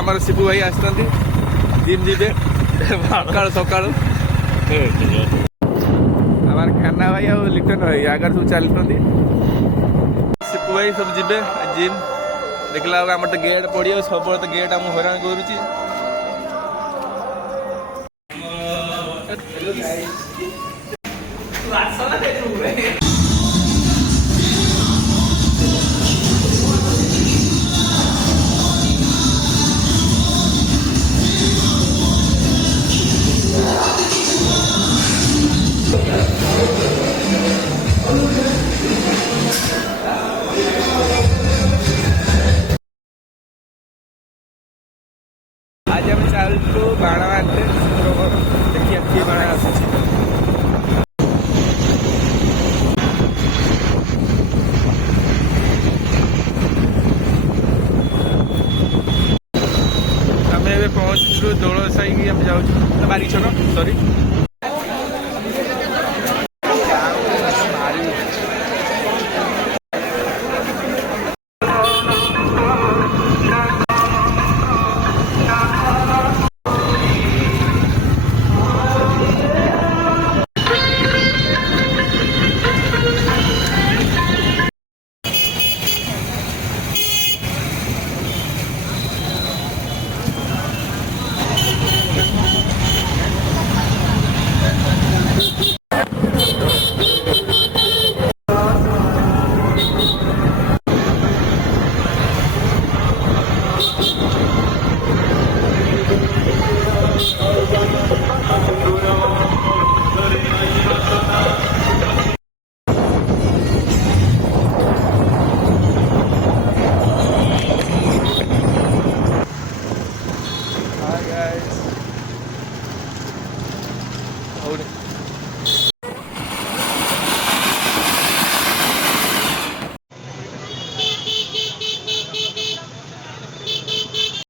आमर शिबू भाई आसती जिम जीवे सका सका आमर खाना भाई और लिटन भाई आगे सब चलते शिबू भाई सब जीवे जिम देखला आम तो गेट पड़िया सब तो गेट आम हैरान करुच्ची आज आम चलु बाण आनते देखिए किए बाण आसूँ आम ए पहुँचु दौड़ साई आम जाऊँ बारिछन sorry Hi guys. Hold it.